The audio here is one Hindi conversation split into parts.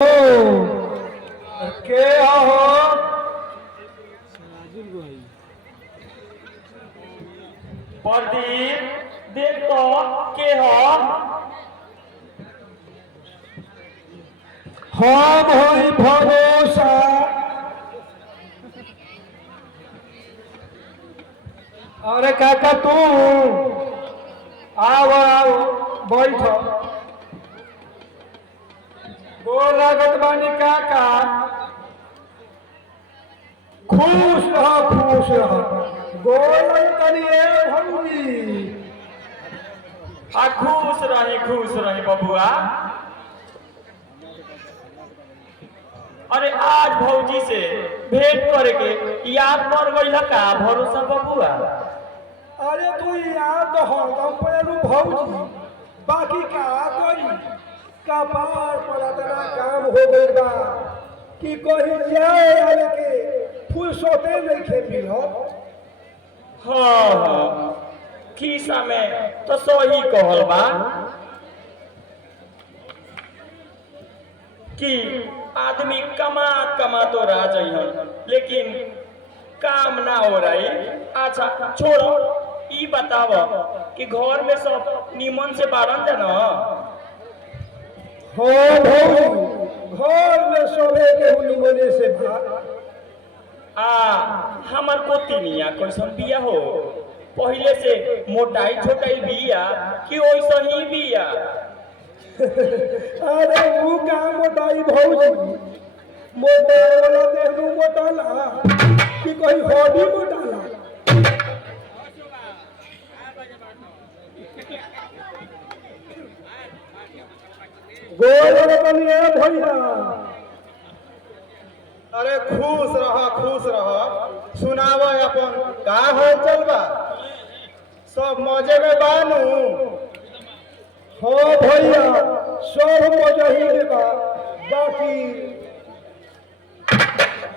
के हो प्रदीप देख तो के हो हम होई भरोसा। अरे काका तू आओ आओ बैठ। गोर लागत बानी काका। खुश रह खुश रह। गोर तनी भौजी। आ खुश रही बबुआ। अरे आज भौजी से भेंट करे के याद पड़ गई का भरोसा बबुआ। अरे तू याद हरदम पड़ेलू भौजी। बाकी का करी कपार पर इतना काम हो गई बा कि कहीं जाए आने के फुर्सते नहीं खे मिलत। हाँ खीसा में तो सही कहल बा कि आदमी कमा तो रह जाइहन लेकिन काम ना हो रही। अच्छा छोड़ो ई बताव कि घर में सब निमन से बारन जाना। हो भौजी घर में सोहे के निमने से भाग। हमार कोतिनिया कैसन बिया हो पहले से मोटाई छोटाई बिया कि वैसा ही बिया। अरे वो का मोटाई भौजी। मोटा वाला देहनु मोटाला कि कोई हड्डी मोटाला। गोर बनिए भैया। अरे खुश रह सुनाव अपन का हो चल बा सब मजे में बानू। हो भैया सब मजही के बा।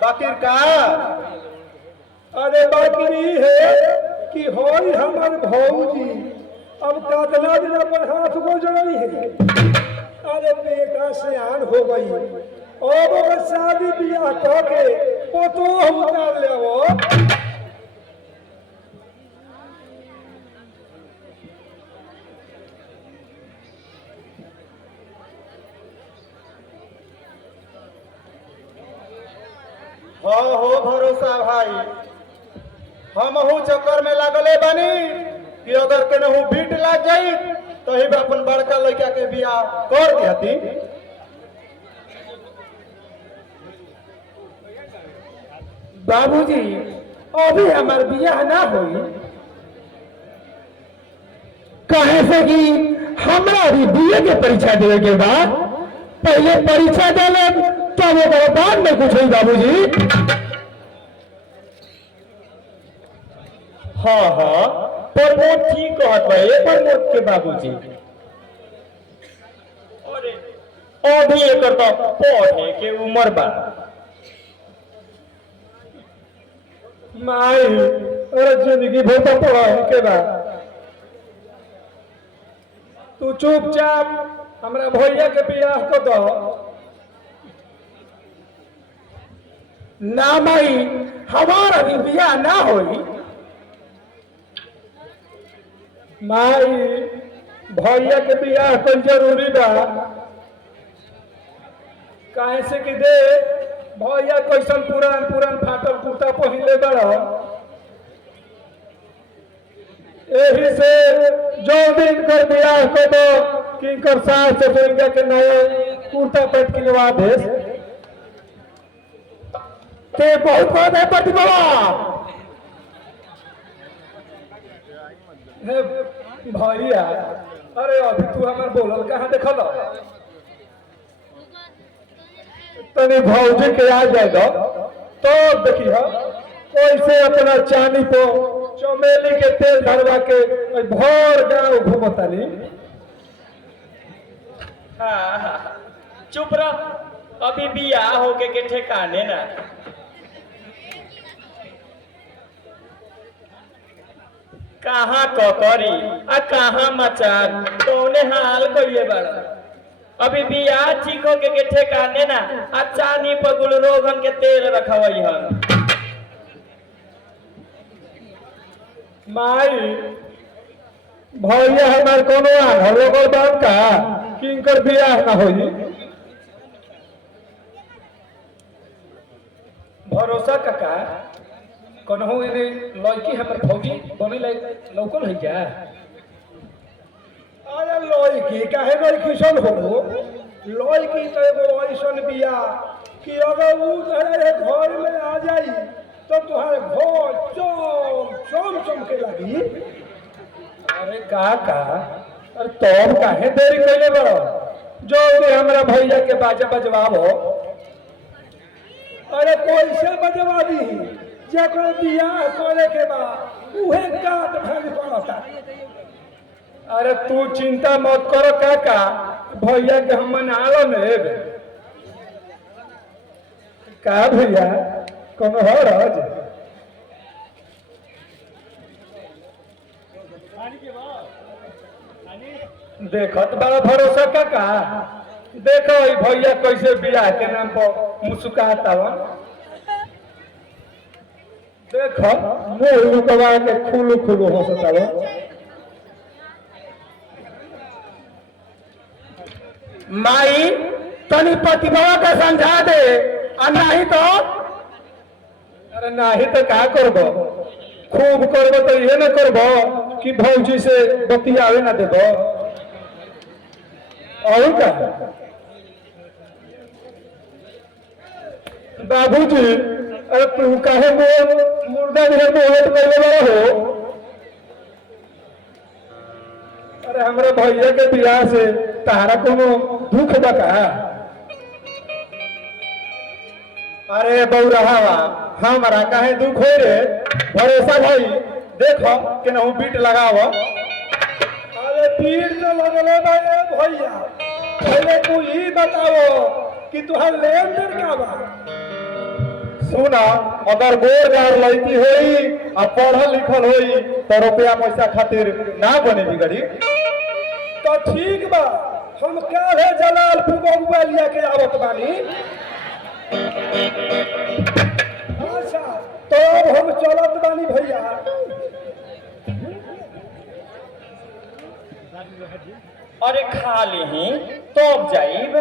बाकी का अरे बाकी ई है कि होई हमार भौजी अब कितना दिन पर हाथ गुजरई है। अरे बेटा सियान हो गई अब अगर शादी बियाह कह के पोतो उतार ले। हो भरोसा भाई हम चक्कर में लागले बानी कि अगर केनहू बीट लाग जाई तो ही अपन बड़का लड़का के बियाह कर दिहती। बाबूजी अभी हमार बियाह ना होई। कहे से कि हमरा अभी बीए के परीक्षा देवे के बाद पहले परीक्षा देले तब ओकर बाद में कुछ होई बाबूजी। हाँ प्रमोद ठीक कहत बा प्रमोद के बाबूजी। अरे अभी एकर तो पढ़े के उम्र बा। माई अरे जिंदगी भर तो पढ़ाई के बा। तू चुपचाप हमरा भैया के बियाह को दो। ना माई हमार अभी बियाह ना होई। माई भैया के बियाह कोई जरूरी बा। काहे से कि दे भैया कैसन पुरान फाटल कुर्ता पहनले बड़ा। यही से जो दिन कर बियाह को दो किनकर सास ससुर के नया कुर्ता पैंट किनवा दे। ते बहुत बात है प्रतिभा। भैया अरे अभी तू हमार बोलल कहाँ देखल तनी भौजी के आ जाएगा तो देखी कैसे अपना चांदी को चमेली के तेल धरवा के भर गाँव घूमतानी। हाँ चुप रह अभी बियाह होके के ठेकाने ना। कहाँ ककरी आ कहाँ मचान तोने हाल कइले बाड़ा। अभी बियाह ठीक हो के ठेकाने ना आ चानी पर गुलरोगन के तेल रखवई हन। माई भैया हमार कोनो आघर ओकर बाप का किंकर बियाह ना होई। भरोसा काका कन्हू एने लड़की हमर भौजी बने लौकल है क्या? अरे लड़की काहे लड़की सन हो, लड़की तो एगो ऐसन बिया कि अगर उ तोहरे घर में आ जाई तो तुहार घर चम चमके लगी। अरे काका अरे तब काहे देरी कैले बड़ो, जो हमरा भैया के बाजा बजवाबो। अरे कैसे बजवा दी, जेकर बियाह करे के बाद उहे काट भाग पड़ता। अरे तू चिंता मत करो काका, भैया के हम मना लेब। का भैया कोनो हरज? देखत बड़ा भरोसा काका, देखो ई भैया कैसे बियाह के नाम पर मुस्कुराता बा। देखो मुंह लुकवा के खुलू खुलू हंसता बा। माई तनी प्रतिभा का समझा दे, और नहीं तो अरे नाही तो का करबो, खूब करबो तो ये न करबो कि भौजी से बतियावे ना देबो। और का बाबूजी, अरे तू काहे मुर्दा भी मोहत करले बड़ा हो? अरे हमरा भैया के बियाह से तारा कोनो दुख बा का? अरे बौरहावा हमरा काहे दुख होई रे? भरोसा भाई देखो केनहू बीट लगाव। अरे पीड़ तो लगले बा ए भैया, पहले तू ही बताओ कि तुहार लेन देन का बा? सुना, अगर गोरगार लड़की होई आ पढ़ल लिखल होई तो रुपया पैसा खातिर ना बने बिगड़ी। तो ठीक बा, हम काहे जलालपुर बबुआ लिया के आवत बानी। अच्छा तो अब हम चलत बानी भैया। अरे खा ली तब जाइब।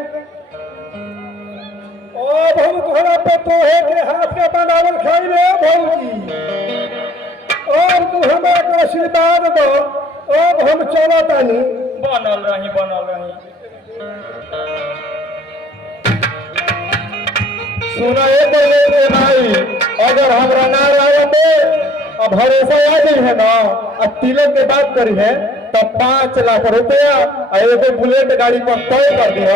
अब हम तोहरा पे तोहे के हाथ के बनावल खाई रे भौजी। अब तू हमरा के आशीर्वाद दो, अब हम चलत बानी। बनल रही बनल रही। सुना ये बोले रे भाई, अगर हमरा ना लागते अब भरोसा आ जाई है ना, अब तिलक के बात करी है तो 5 लाख रुपया और एगो बुलेट गाड़ी पर तय कर दिया।